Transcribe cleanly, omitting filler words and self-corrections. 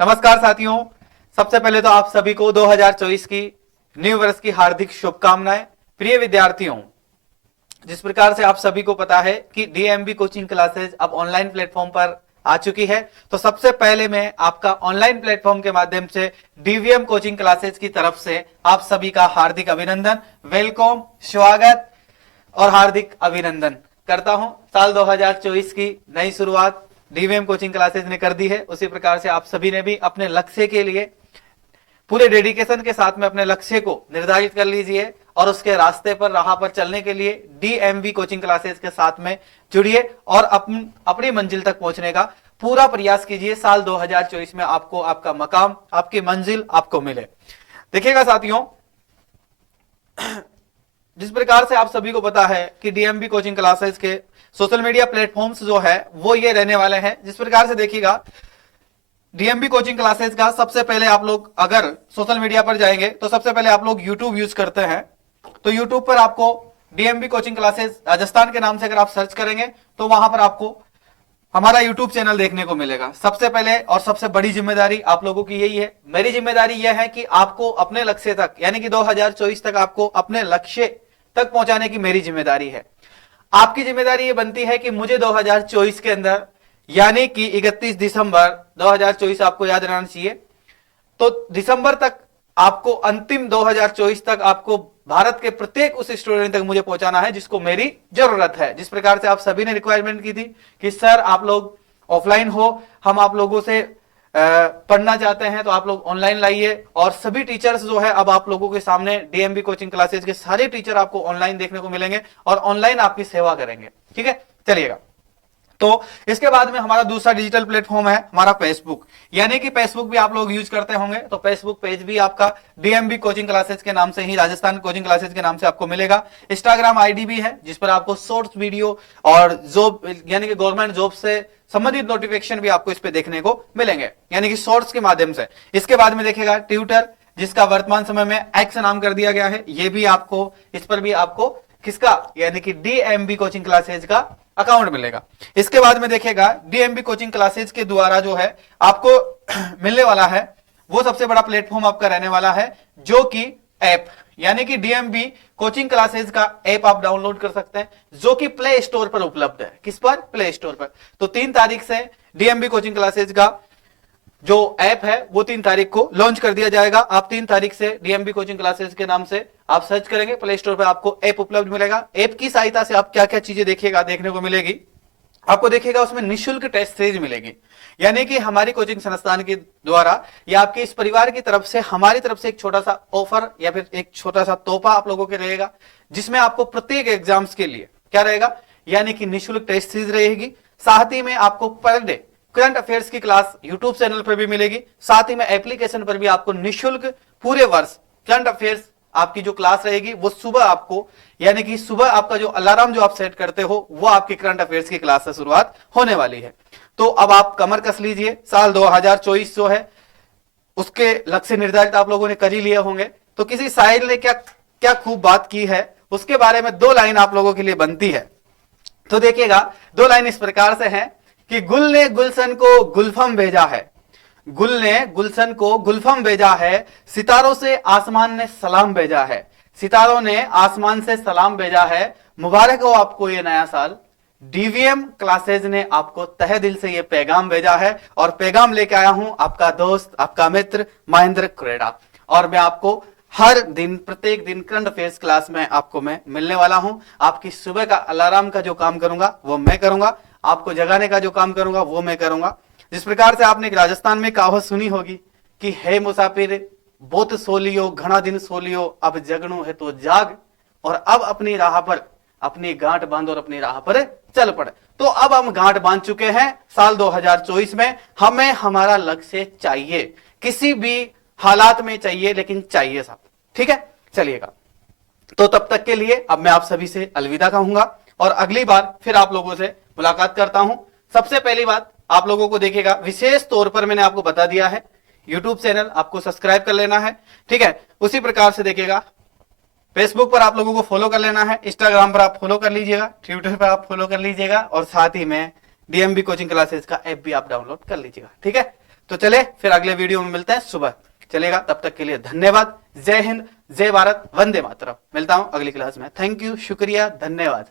नमस्कार साथियों, सबसे पहले तो आप सभी को 2024 की न्यू वर्ष की हार्दिक शुभकामनाएं। प्रिय विद्यार्थियों, जिस प्रकार से आप सभी को पता है कि डीएमबी कोचिंग क्लासेस अब ऑनलाइन प्लेटफॉर्म पर आ चुकी है, तो सबसे पहले मैं आपका ऑनलाइन प्लेटफॉर्म के माध्यम से डीवीएम कोचिंग क्लासेस की तरफ से आप सभी का हार्दिक अभिनंदन, वेलकम, स्वागत और हार्दिक अभिनंदन करता हूं। साल 2024 की नई शुरुआत डीवीएम कोचिंग क्लासेस ने कर दी है। उसी प्रकार से आप सभी ने भी अपने लक्ष्य के लिए पूरे डेडिकेशन के साथ में अपने लक्ष्य को निर्धारित कर लीजिए और उसके रास्ते पर राह पर चलने के लिए डीएमबी कोचिंग क्लासेस के साथ में जुड़िए और अपनी मंजिल तक पहुंचने का पूरा प्रयास कीजिए। साल 2024 में आपको आपका मकाम, आपकी मंजिल आपको मिले। देखिएगा साथियों, जिस प्रकार से आप सभी को पता है कि डीएमबी कोचिंग क्लासेस के सोशल मीडिया प्लेटफॉर्म्स जो है वो ये रहने वाले हैं। जिस प्रकार से देखिएगा, डीएमबी कोचिंग क्लासेस का सबसे पहले आप लोग अगर सोशल मीडिया पर जाएंगे तो सबसे पहले आप लोग यूट्यूब यूज करते हैं, तो यूट्यूब पर आपको डीएमबी कोचिंग क्लासेस राजस्थान के नाम से अगर आप सर्च करेंगे तो वहां पर आपको हमारा यूट्यूब चैनल देखने को मिलेगा। सबसे पहले और सबसे बड़ी जिम्मेदारी आप लोगों की यही है, मेरी जिम्मेदारी यह है कि आपको अपने लक्ष्य तक यानी कि 2024 तक आपको अपने लक्ष्य तक पहुंचाने की मेरी जिम्मेदारी है। आपकी जिम्मेदारी ये बनती है कि मुझे 2024 के अंदर यानी कि 31 दिसंबर 2024 आपको याद रहना चाहिए, तो दिसंबर तक आपको अंतिम 2024 तक आपको भारत के प्रत्येक उस स्टूडेंट तक मुझे पहुंचाना है जिसको मेरी जरूरत है। जिस प्रकार से आप सभी ने रिक्वायरमेंट की थी कि सर आप लोग ऑफलाइन हो, हम आप लोगों से पढ़ना चाहते हैं तो आप लोग ऑनलाइन लाइए, और सभी टीचर्स जो है अब आप लोगों के सामने डीएमबी कोचिंग क्लासेस के सारे टीचर आपको ऑनलाइन देखने को मिलेंगे और ऑनलाइन आपकी सेवा करेंगे। ठीक है, चलिएगा। तो इसके बाद में हमारा दूसरा डिजिटल प्लेटफॉर्म है हमारा फेसबुक, यानी कि फेसबुक भी आप लोग यूज करते होंगे, तो फेसबुक पेज भी आपका डीएमबी कोचिंग क्लासेस के नाम से ही, राजस्थान कोचिंग क्लासेस के नाम से आपको मिलेगा। इंस्टाग्राम आईडी भी है जिस पर आपको शॉर्ट्स वीडियो और जॉब यानी कि गवर्नमेंट जॉब से संबंधित नोटिफिकेशन भी आपको इस पे देखने को मिलेंगे, यानी कि शॉर्ट्स के माध्यम से। इसके बाद में देखिएगा ट्विटर, जिसका वर्तमान समय में एक्स नाम कर दिया गया है, ये भी आपको, इस पर भी आपको किसका यानी कि डीएमबी कोचिंग क्लासेस का अकाउंट मिलेगा। इसके बाद में देखिएगा डीएमबी कोचिंग क्लासेस के द्वारा जो है आपको मिलने वाला है वो सबसे बड़ा प्लेटफॉर्म आपका रहने वाला है, जो कि ऐप यानी कि डीएमबी कोचिंग क्लासेस का ऐप आप डाउनलोड कर सकते हैं, जो कि प्ले स्टोर पर उपलब्ध है। किस पर? प्ले स्टोर पर। तो 3 तारीख से डीएमबी कोचिंग क्लासेस का जो ऐप है वो 3 तारीख को लॉन्च कर दिया जाएगा। आप 3 तारीख से डीएमबी कोचिंग क्लासेस के नाम से आप सर्च करेंगे, प्ले स्टोर पर आपको ऐप उपलब्ध मिलेगा। ऐप की सहायता से आप क्या क्या चीजें देखने को मिलेगी, आपको देखिएगा उसमें निःशुल्क टेस्ट सीरीज मिलेगी, यानी कि हमारी कोचिंग संस्थान के द्वारा या आपके इस परिवार की तरफ से हमारी तरफ से एक छोटा सा ऑफर या फिर एक छोटा सा तोहफा आप लोगों के रहेगा, जिसमें आपको प्रत्येक एग्जाम्स के लिए क्या रहेगा, यानी कि निःशुल्क टेस्ट सीरीज रहेगी। साथ ही में आपको पर डे करंट अफेयर्स की क्लास यूट्यूब चैनल पर भी मिलेगी। साथ ही में एप्लीकेशन पर भी आपको निःशुल्क पूरे वर्ष करंट अफेयर्स आपकी जो क्लास रहेगी वो सुबह आपको, यानी कि सुबह आपका जो अलार्म जो आप सेट करते हो वो आपकी करंट अफेयर्स की क्लास से शुरुआत होने वाली है। तो अब आप कमर कस लीजिए, साल 2024 जो है उसके लक्ष्य निर्धारित आप लोगों ने कर ही लिए होंगे। तो किसी शायर ने क्या क्या खूब बात की है उसके बारे में 2 लाइन आप लोगों के लिए बनती है। तो देखिएगा 2 लाइन इस प्रकार से है कि गुल ने गुलशन को गुलफम भेजा है, गुल ने गुलशन को गुलफम भेजा है, सितारों से आसमान ने सलाम भेजा है, सितारों ने आसमान से सलाम भेजा है, मुबारक हो आपको ये नया साल। डीवीएम क्लासेस ने आपको तहे दिल से ये पैगाम भेजा है और पैगाम लेके आया हूं आपका दोस्त, आपका मित्र महेंद्र कुरेड़ा। और मैं आपको हर दिन प्रत्येक दिन करंट अफेयर्स क्लास में आपको मैं मिलने वाला हूं। आपकी सुबह का अलार्म का जो काम करूंगा वो मैं करूंगा, आपको जगाने का जो काम करूंगा वो मैं करूंगा। जिस प्रकार से आपने राजस्थान में कहावत सुनी होगी कि हे मुसाफिर बहुत सो लियो, घना दिन सो लियो, अब जगनू है तो जाग, और अब अपनी राह पर अपनी गांठ बांध और अपनी राह पर चल पड़े। तो अब हम गांठ बांध चुके हैं साल 2024 में। हमें हमारा लक्ष्य चाहिए, किसी भी हालात में चाहिए, लेकिन चाहिए साहब। ठीक है, चलिएगा। तो तब तक के लिए अब मैं आप सभी से अलविदा कहूंगा और अगली बार फिर आप लोगों से मुलाकात करता हूं। सबसे पहली बात आप लोगों को देखिएगा, विशेष तौर पर मैंने आपको बता दिया है यूट्यूब चैनल आपको सब्सक्राइब कर लेना है। ठीक है, उसी प्रकार से देखिएगा फेसबुक पर आप लोगों को फॉलो कर लेना है, इंस्टाग्राम पर आप फॉलो कर लीजिएगा, ट्विटर पर आप फॉलो कर लीजिएगा और साथ ही में डीएमबी कोचिंग क्लासेस का ऐप भी आप डाउनलोड कर लीजिएगा। ठीक है, तो चले फिर अगले वीडियो में मिलते हैं सुबह, चलेगा? तब तक के लिए धन्यवाद। जय हिंद, जय भारत, वंदे मातरम। मिलता हूं अगली क्लास में। थैंक यू, शुक्रिया, धन्यवाद।